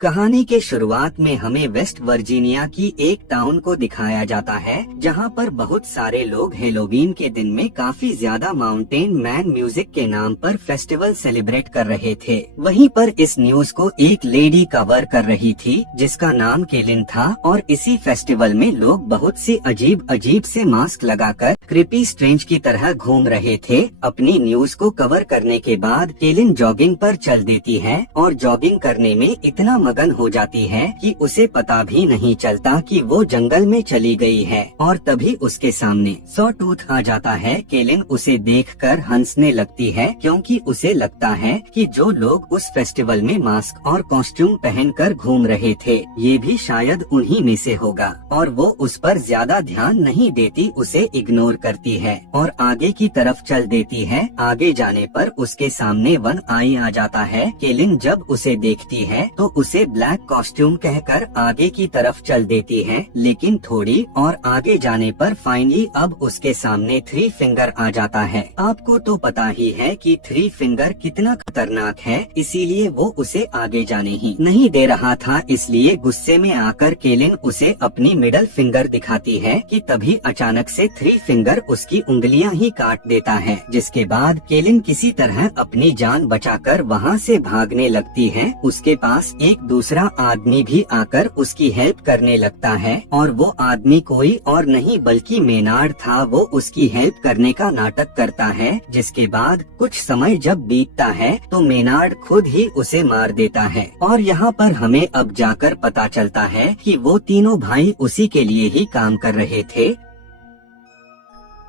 कहानी के शुरुआत में हमें वेस्ट वर्जीनिया की एक टाउन को दिखाया जाता है जहां पर बहुत सारे लोग हेलोवीन के दिन में काफी ज्यादा माउंटेन मैन म्यूजिक के नाम पर फेस्टिवल सेलिब्रेट कर रहे थे। वहीं पर इस न्यूज को एक लेडी कवर कर रही थी जिसका नाम केलिन था और इसी फेस्टिवल में लोग बहुत सी अजीब अजीब से मास्क लगाकर क्रिपी स्ट्रेंज की तरह घूम रहे थे। अपनी न्यूज को कवर करने के बाद केलिन जॉगिंग पर चल देती है और जॉगिंग करने में इतना मगन हो जाती है कि उसे पता भी नहीं चलता कि वो जंगल में चली गई है। और तभी उसके सामने सॉटूथ आ जाता है। केलिन उसे देखकर हंसने लगती है क्योंकि उसे लगता है कि जो लोग उस फेस्टिवल में मास्क और कॉस्ट्यूम पहनकर घूम रहे थे ये भी शायद उन्हीं में से होगा और वो उस पर ज्यादा ध्यान नहीं देती, उसे इग्नोर करती है और आगे की तरफ चल देती है। आगे जाने पर उसके सामने वन आई आ जाता है। केलिन जब उसे देखती है तो उसे ब्लैक कॉस्ट्यूम कहकर आगे की तरफ चल देती है, लेकिन थोड़ी और आगे जाने पर फाइनली अब उसके सामने थ्री फिंगर आ जाता है। आपको तो पता ही है कि थ्री फिंगर कितना खतरनाक है, इसीलिए वो उसे आगे जाने ही नहीं दे रहा था। इसलिए गुस्से में आकर केलिन उसे अपनी मिडल फिंगर दिखाती है कि तभी अचानक से थ्री फिंगर उसकी उंगलियां ही काट देता है। जिसके बाद केलिन किसी तरह अपनी जान बचाकर वहाँ से भागने लगती है। उसके पास एक दूसरा आदमी भी आकर उसकी हेल्प करने लगता है और वो आदमी कोई और नहीं बल्कि मेनार्ड था। वो उसकी हेल्प करने का नाटक करता है। जिसके बाद कुछ समय जब बीतता है तो मेनार्ड खुद ही उसे मार देता है और यहाँ पर हमें अब जाकर पता चलता है कि वो तीनों भाई उसी के लिए ही काम कर रहे थे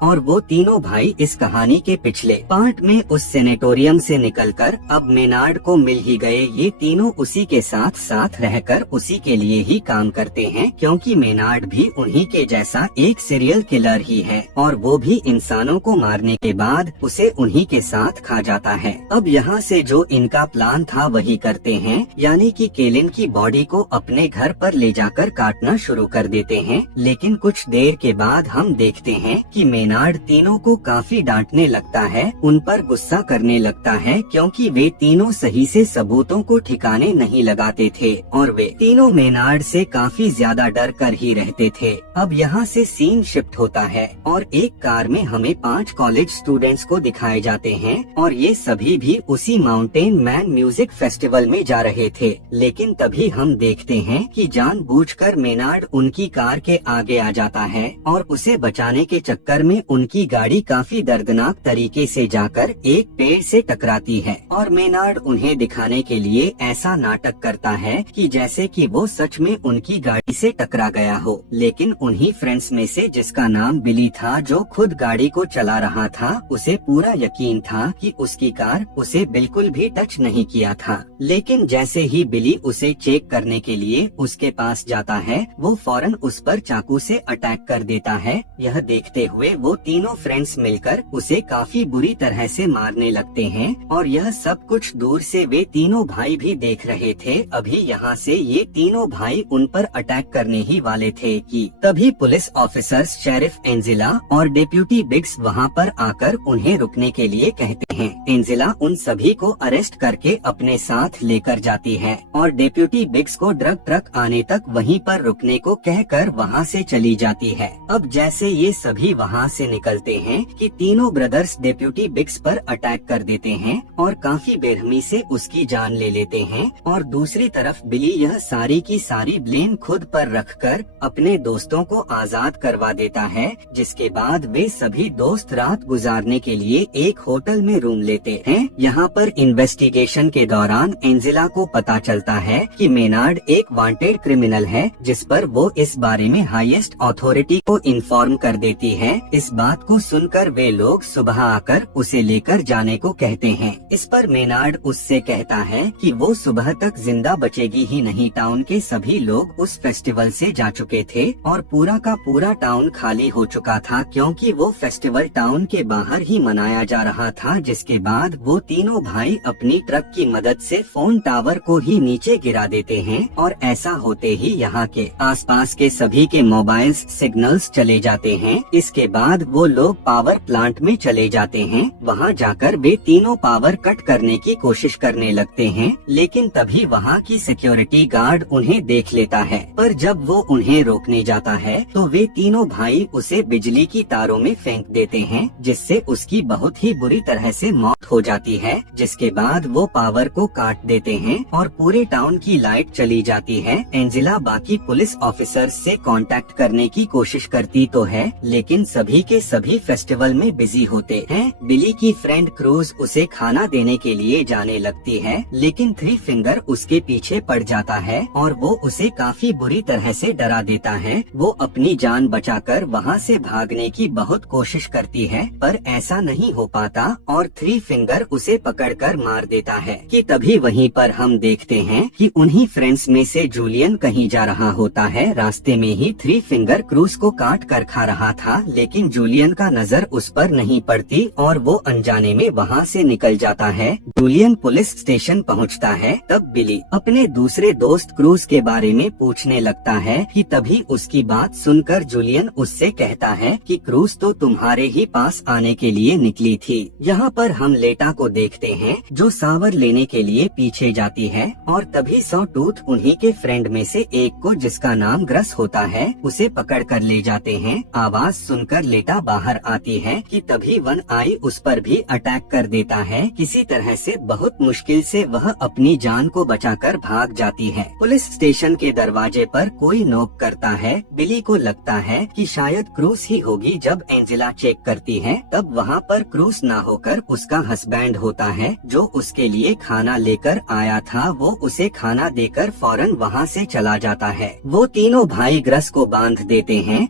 और वो तीनों भाई इस कहानी के पिछले पार्ट में उस सेनेटोरियम से निकलकर अब मेनार्ड को मिल ही गए। ये तीनों उसी के साथ साथ रहकर उसी के लिए ही काम करते हैं क्योंकि मेनार्ड भी उन्हीं के जैसा एक सीरियल किलर ही है और वो भी इंसानों को मारने के बाद उसे उन्हीं के साथ खा जाता है। अब यहाँ से जो इनका प्लान था वही करते हैं, यानी कि केलिन की बॉडी को अपने घर पर ले जाकर काटना शुरू कर देते हैं। लेकिन कुछ देर के बाद हम देखते हैं कि मेनार्ड तीनों को काफी डांटने लगता है, उन पर गुस्सा करने लगता है क्योंकि वे तीनों सही से सबूतों को ठिकाने नहीं लगाते थे और वे तीनों मेनार्ड से काफी ज्यादा डर कर ही रहते थे। अब यहाँ से सीन शिफ्ट होता है और एक कार में हमें 5 कॉलेज स्टूडेंट्स को दिखाए जाते हैं और ये सभी भी उसी माउंटेन मैन म्यूजिक फेस्टिवल में जा रहे थे। लेकिन तभी हम देखते हैं कि जानबूझकर मेनार्ड उनकी कार के आगे आ जाता है और उसे बचाने के चक्कर में उनकी गाड़ी काफी दर्दनाक तरीके से जाकर एक पेड़ से टकराती है और मेनार्ड उन्हें दिखाने के लिए ऐसा नाटक करता है कि जैसे कि वो सच में उनकी गाड़ी से टकरा गया हो। लेकिन उन्हीं फ्रेंड्स में से जिसका नाम बिली था, जो खुद गाड़ी को चला रहा था, उसे पूरा यकीन था कि उसकी कार उसे बिल्कुल भी टच नहीं किया था। लेकिन जैसे ही बिली उसे चेक करने के लिए उसके पास जाता है वो फौरन उस पर चाकू से अटैक कर देता है। यह देखते हुए वो तीनों फ्रेंड्स मिलकर उसे काफी बुरी तरह से मारने लगते हैं और यह सब कुछ दूर से वे तीनों भाई भी देख रहे थे। अभी यहाँ से ये तीनों भाई उन पर अटैक करने ही वाले थे कि तभी पुलिस ऑफिसर्स शेरिफ एंजिला और डिप्यूटी बिग्स वहाँ पर आकर उन्हें रुकने के लिए कहते हैं। एंजिला उन सभी को अरेस्ट करके अपने साथ लेकर जाती है और डिप्यूटी बिग्स को ड्रग ट्रक आने तक वहीं पर रुकने को कहकर वहाँ से चली जाती है। अब जैसे ये सभी वहाँ से निकलते हैं कि तीनों ब्रदर्स डिप्यूटी बिग्स पर अटैक कर देते हैं और काफी बेरहमी से उसकी जान ले लेते हैं और दूसरी तरफ बिली यह सारी की सारी ब्लेम खुद पर रखकर अपने दोस्तों को आजाद करवा देता है। जिसके बाद वे सभी दोस्त रात गुजारने के लिए एक होटल में रूम लेते हैं। यहाँ पर इन्वेस्टिगेशन के दौरान एंजिला को पता चलता है कि मेनार्ड एक वांटेड क्रिमिनल है, जिस पर वो इस बारे में हाईएस्ट अथॉरिटी को इन्फॉर्म कर देती है। इस बात को सुनकर वे लोग सुबह आकर उसे लेकर जाने को कहते हैं। इस पर मेनार्ड उससे कहता है कि वो सुबह तक जिंदा बचेगी ही नहीं। टाउन के सभी लोग उस फेस्टिवल से जा चुके थे और पूरा का पूरा टाउन खाली हो चुका था क्योंकि वो फेस्टिवल टाउन के बाहर ही मनाया जा रहा था। जिसके बाद वो तीनों भाई अपनी ट्रक की मदद से फोन टावर को ही नीचे गिरा देते हैं और ऐसा होते ही यहाँ के आसपास के सभी के मोबाइल सिग्नल्स चले जाते हैं। इसके बाद बाद वो लोग पावर प्लांट में चले जाते हैं। वहाँ जाकर वे तीनों पावर कट करने की कोशिश करने लगते हैं, लेकिन तभी वहाँ की सिक्योरिटी गार्ड उन्हें देख लेता है। पर जब वो उन्हें रोकने जाता है तो वे तीनों भाई उसे बिजली की तारों में फेंक देते हैं, जिससे उसकी बहुत ही बुरी तरह से मौत हो जाती है। जिसके बाद वो पावर को काट देते हैं और पूरे टाउन की लाइट चली जाती है। एंजेला बाकी पुलिस ऑफिसर्स से कांटेक्ट करने की कोशिश करती तो है, लेकिन सभी के सभी फेस्टिवल में बिजी होते हैं। बिली की फ्रेंड क्रूज उसे खाना देने के लिए जाने लगती है, लेकिन थ्री फिंगर उसके पीछे पड़ जाता है और वो उसे काफी बुरी तरह से डरा देता है। वो अपनी जान बचाकर वहाँ से भागने की बहुत कोशिश करती है, पर ऐसा नहीं हो पाता और थ्री फिंगर उसे पकड़कर मार देता है। कि तभी वहीं पर हम देखते हैं कि उन्हीं फ्रेंड्स में से जूलियन कहीं जा रहा होता है। रास्ते में ही थ्री फिंगर क्रूज को काट कर खा रहा था, लेकिन जूलियन का नजर उस पर नहीं पड़ती और वो अनजाने में वहाँ से निकल जाता है। जूलियन पुलिस स्टेशन पहुँचता है। तब बिली अपने दूसरे दोस्त क्रूज के बारे में पूछने लगता है कि तभी उसकी बात सुनकर जूलियन उससे कहता है कि क्रूज तो तुम्हारे ही पास आने के लिए निकली थी। यहाँ पर हम लेटा को देखते हैं जो सावर लेने के लिए पीछे जाती है और तभी सॉ टूथ उन्हीं के फ्रेंड में से एक को, जिसका नाम ग्रस होता है, उसे पकड़ कर ले जाते हैं। आवाज सुनकर लेटा बाहर आती है कि तभी वन आई उस पर भी अटैक कर देता है। किसी तरह से बहुत मुश्किल से वह अपनी जान को बचाकर भाग जाती है। पुलिस स्टेशन के दरवाजे पर कोई नॉक करता है। बिली को लगता है कि शायद क्रूज ही होगी। जब एंजेला चेक करती है तब वहाँ पर क्रूज ना होकर उसका हस्बैंड होता है, जो उसके लिए खाना लेकर आया था। वो उसे खाना देकर फौरन वहाँ से चला जाता है। वो तीनों भाई ग्रस को बांध देते हैं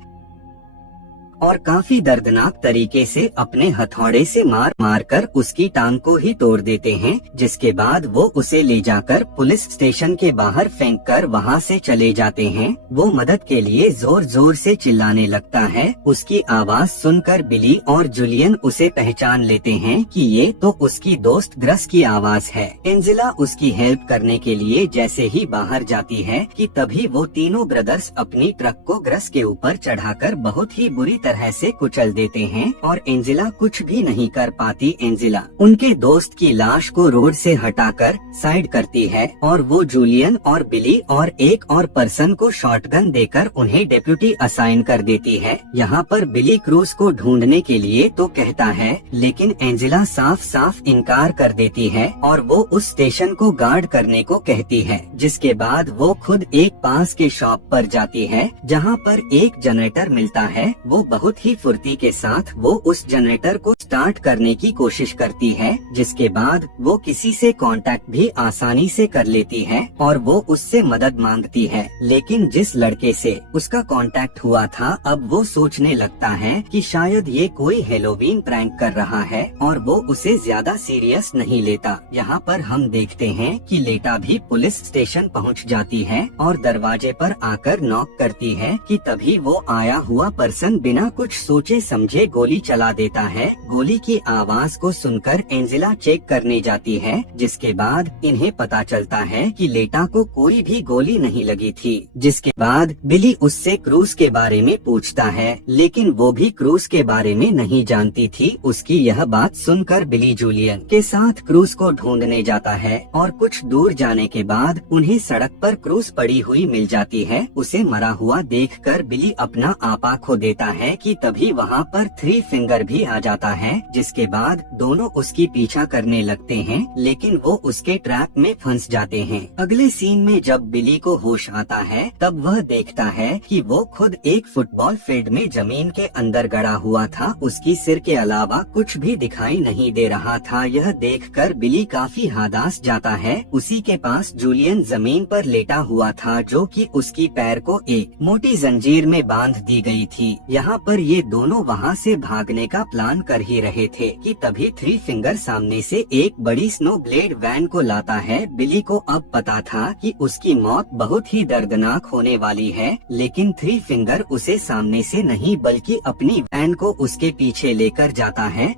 और काफी दर्दनाक तरीके से अपने हथौड़े से मार कर उसकी टांग को ही तोड़ देते हैं। जिसके बाद वो उसे ले जाकर पुलिस स्टेशन के बाहर फेंक कर वहाँ से चले जाते हैं। वो मदद के लिए जोर जोर से चिल्लाने लगता है। उसकी आवाज सुनकर बिली और जूलियन उसे पहचान लेते हैं कि ये तो उसकी दोस्त ग्रस की आवाज है। एंजेला उसकी हेल्प करने के लिए जैसे ही बाहर जाती है कि तभी वो तीनों ब्रदर्स अपनी ट्रक को ग्रस के ऊपर चढ़ाकर बहुत ही बुरी तरह से कुचल देते हैं और एंजेला कुछ भी नहीं कर पाती। एंजेला उनके दोस्त की लाश को रोड से हटाकर साइड करती है और वो जूलियन और बिली और एक और पर्सन को शॉटगन देकर उन्हें डेप्यूटी असाइन कर देती है। यहाँ पर बिली क्रूज को ढूंढने के लिए तो कहता है, लेकिन एंजेला साफ साफ इनकार कर देती है और वो उस स्टेशन को गार्ड करने को कहती है। जिसके बाद वो खुद एक पास के शॉप पर जाती है जहाँ पर एक जनरेटर मिलता है। वो बहुत ही फुर्ती के साथ वो उस जनरेटर को स्टार्ट करने की कोशिश करती है। जिसके बाद वो किसी से कांटेक्ट भी आसानी से कर लेती है और वो उससे मदद मांगती है। लेकिन जिस लड़के से उसका कांटेक्ट हुआ था, अब वो सोचने लगता है कि शायद ये कोई हेलोवीन प्रैंक कर रहा है और वो उसे ज्यादा सीरियस नहीं लेता। यहाँ पर हम देखते हैं कि लेटा भी पुलिस स्टेशन पहुँच जाती है और दरवाजे पर आकर नॉक करती है कि तभी वो आया हुआ पर्सन बिना कुछ सोचे समझे गोली चला देता है। गोली की आवाज को सुनकर एंजेला चेक करने जाती है, जिसके बाद इन्हें पता चलता है कि लेटा को कोई भी गोली नहीं लगी थी। जिसके बाद बिली उससे क्रूज के बारे में पूछता है, लेकिन वो भी क्रूज के बारे में नहीं जानती थी। उसकी यह बात सुनकर बिली जूलियन के साथ क्रूज को ढूंढने जाता है और कुछ दूर जाने के बाद उन्हें सड़क पर क्रूज पड़ी हुई मिल जाती है। उसे मरा हुआ देखकर बिली अपना आपा खो देता है कि तभी वहाँ पर थ्री फिंगर भी आ जाता है। जिसके बाद दोनों उसकी पीछा करने लगते हैं, लेकिन वो उसके ट्रैप में फंस जाते हैं। अगले सीन में जब बिली को होश आता है तब वह देखता है कि वो खुद एक फुटबॉल फील्ड में जमीन के अंदर गड़ा हुआ था। उसकी सिर के अलावा कुछ भी दिखाई नहीं दे रहा था। यह देखकर बिली काफी हताश जाता है। उसी के पास जूलियन जमीन पर लेटा हुआ था, जो कि उसकी पैर को एक मोटी जंजीर में बांध दी गई थी। यहाँ पर ये दोनों वहाँ से भागने का प्लान कर ही रहे थे कि तभी थ्री फिंगर सामने से एक बड़ी स्नो ब्लेड वैन को लाता है। बिली को अब पता था कि उसकी मौत बहुत ही दर्दनाक होने वाली है, लेकिन थ्री फिंगर उसे सामने से नहीं बल्कि अपनी वैन को उसके पीछे लेकर जाता है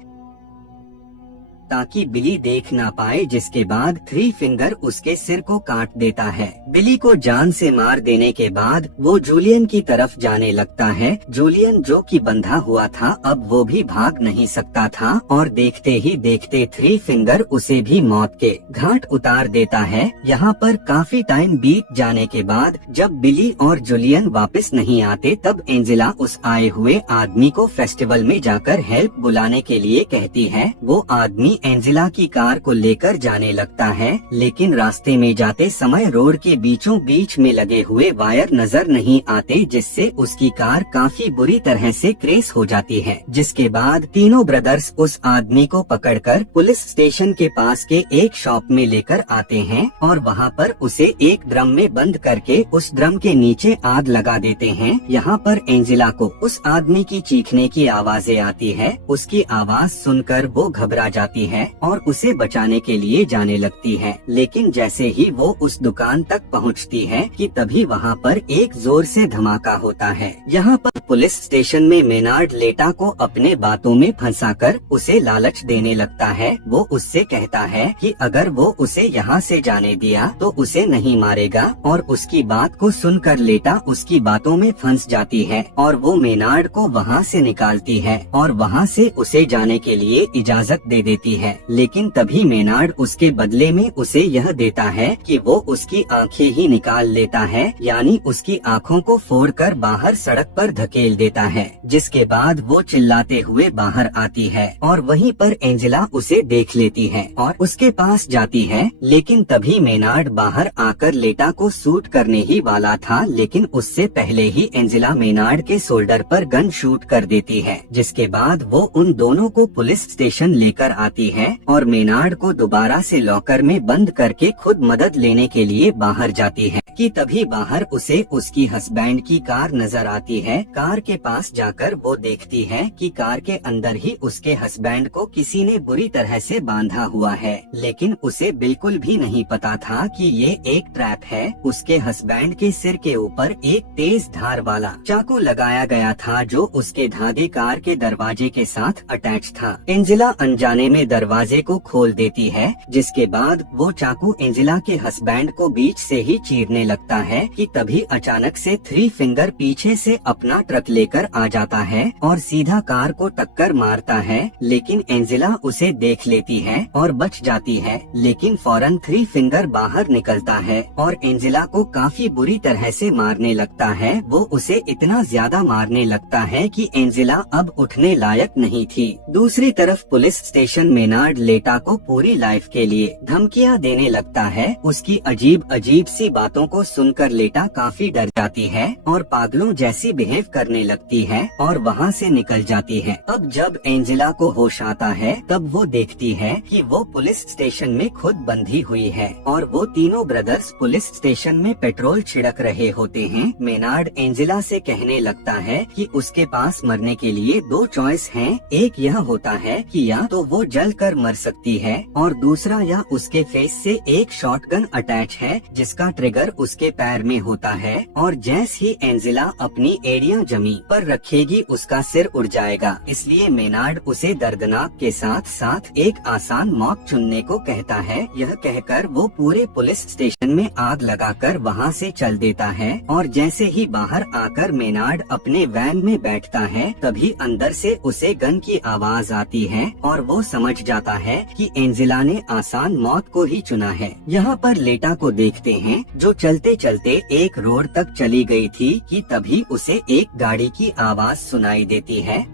ताकि बिली देख ना पाए, जिसके बाद थ्री फिंगर उसके सिर को काट देता है। बिली को जान से मार देने के बाद वो जूलियन की तरफ जाने लगता है। जूलियन जो कि बंधा हुआ था, अब वो भी भाग नहीं सकता था और देखते ही देखते थ्री फिंगर उसे भी मौत के घाट उतार देता है। यहाँ पर काफी टाइम बीत जाने के बाद जब बिली और जूलियन वापस नहीं आते, तब एंजेला उस आए हुए आदमी को फेस्टिवल में जाकर हेल्प बुलाने के लिए कहती है। वो आदमी एंजेला की कार को लेकर जाने लगता है, लेकिन रास्ते में जाते समय रोड के बीचों बीच में लगे हुए वायर नजर नहीं आते, जिससे उसकी कार काफी बुरी तरह से क्रेश हो जाती है। जिसके बाद तीनों ब्रदर्स उस आदमी को पकड़कर पुलिस स्टेशन के पास के एक शॉप में लेकर आते हैं और वहाँ पर उसे एक ड्रम में बंद करके उस ड्रम के नीचे आग लगा देते हैं। यहाँ पर एंजेला को उस आदमी की चीखने की आवाजें आती है। उसकी आवाज सुनकर वो घबरा जाती है और उसे बचाने के लिए जाने लगती है, लेकिन जैसे ही वो उस दुकान तक पहुँचती है कि तभी वहाँ पर एक जोर से धमाका होता है। यहाँ पर पुलिस स्टेशन में मेनार्ड लेटा को अपने बातों में फंसाकर उसे लालच देने लगता है। वो उससे कहता है कि अगर वो उसे यहाँ से जाने दिया तो उसे नहीं मारेगा, और उसकी बात को सुनकर लेटा उसकी बातों में फंस जाती है और वो मेनार्ड को वहाँ से निकालती है और वहाँ से उसे जाने के लिए इजाजत दे देती है। लेकिन तभी मेनार्ड उसके बदले में उसे यह देता है कि वो उसकी आंखें ही निकाल लेता है, यानी उसकी आंखों को फोड़कर बाहर सड़क पर धकेल देता है। जिसके बाद वो चिल्लाते हुए बाहर आती है और वहीं पर एंजेला उसे देख लेती है और उसके पास जाती है, लेकिन तभी मेनार्ड बाहर आकर लेटा को शूट करने ही वाला था, लेकिन उससे पहले ही एंजेला मेनार्ड के शोल्डर पर गन शूट कर देती है। जिसके बाद वो उन दोनों को पुलिस स्टेशन लेकर आती है और मेनार्ड को दोबारा से लॉकर में बंद करके खुद मदद लेने के लिए बाहर जाती है कि तभी बाहर उसे उसकी हस्बैंड की कार नजर आती है। कार के पास जाकर वो देखती है कि कार के अंदर ही उसके हस्बैंड को किसी ने बुरी तरह से बांधा हुआ है, लेकिन उसे बिल्कुल भी नहीं पता था कि ये एक ट्रैप है। उसके हस्बैंड के सिर के ऊपर एक तेज धार वाला चाकू लगाया गया था, जो उसके धागे कार के दरवाजे के साथ अटैच था। एंजेला अनजाने में दरवाजे को खोल देती है, जिसके बाद वो चाकू एंजेला के हस्बैंड को बीच से ही चीरने लगता है कि तभी अचानक से थ्री फिंगर पीछे से अपना ट्रक लेकर आ जाता है और सीधा कार को टक्कर मारता है, लेकिन एंजेला उसे देख लेती है और बच जाती है। लेकिन फौरन थ्री फिंगर बाहर निकलता है और एंजेला को काफी बुरी तरह से मारने लगता है। वो उसे इतना ज्यादा मारने लगता है कि एंजेला अब उठने लायक नहीं थी। दूसरी तरफ पुलिस स्टेशन मेनार्ड लेटा को पूरी लाइफ के लिए धमकियां देने लगता है। उसकी अजीब अजीब सी बातों को सुनकर लेटा काफी डर जाती है और पागलों जैसी बिहेव करने लगती है और वहाँ से निकल जाती है। अब जब एंजेला को होश आता है तब वो देखती है कि वो पुलिस स्टेशन में खुद बंधी हुई है और वो तीनों ब्रदर्स पुलिस स्टेशन में पेट्रोल छिड़क रहे होते हैं। मेनार्ड एंजेला से कहने लगता है कि उसके पास मरने के लिए दो चॉइस हैं। एक यह होता है कि या तो वो जल कर मर सकती है और दूसरा या उसके फेस से एक शॉटगन अटैच है जिसका ट्रिगर उसके पैर में होता है और जैसे ही एंजेला अपनी एड़ियां जमीन पर रखेगी उसका सिर उड़ जाएगा। इसलिए मेनार्ड उसे दर्दनाक के साथ साथ एक आसान मौत चुनने को कहता है। यह कहकर वो पूरे पुलिस स्टेशन में आग लगाकर वहाँ से चल देता है और जैसे ही बाहर आकर मेनार्ड अपने वैन में बैठता है तभी अंदर से उसे गन की आवाज आती है और वो समझ जाता है कि एंजेला ने आसान मौत को ही चुना है। यहाँ पर लेटा को देखते हैं जो चलते चलते एक रोड तक चली गई थी कि तभी उसे एक गाड़ी की आवाज सुनाई देती है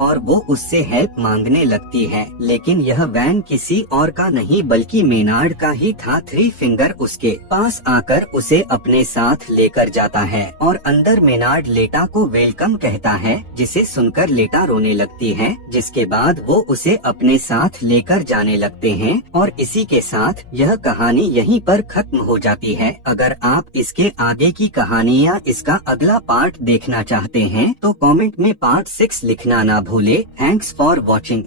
और वो उससे हेल्प मांगने लगती है, लेकिन यह वैन किसी और का नहीं बल्कि मेनार्ड का ही था। थ्री फिंगर उसके पास आकर उसे अपने साथ लेकर जाता है और अंदर मेनार्ड लेटा को वेलकम कहता है, जिसे सुनकर लेटा रोने लगती है। जिसके बाद वो उसे अपने साथ लेकर जाने लगते हैं और इसी के साथ यह कहानी यहीं पर खत्म हो जाती है। अगर आप इसके आगे की कहानी या इसका अगला पार्ट देखना चाहते हैं तो कमेंट में पार्ट 6 लिखना ना भूले। Thanks for watching.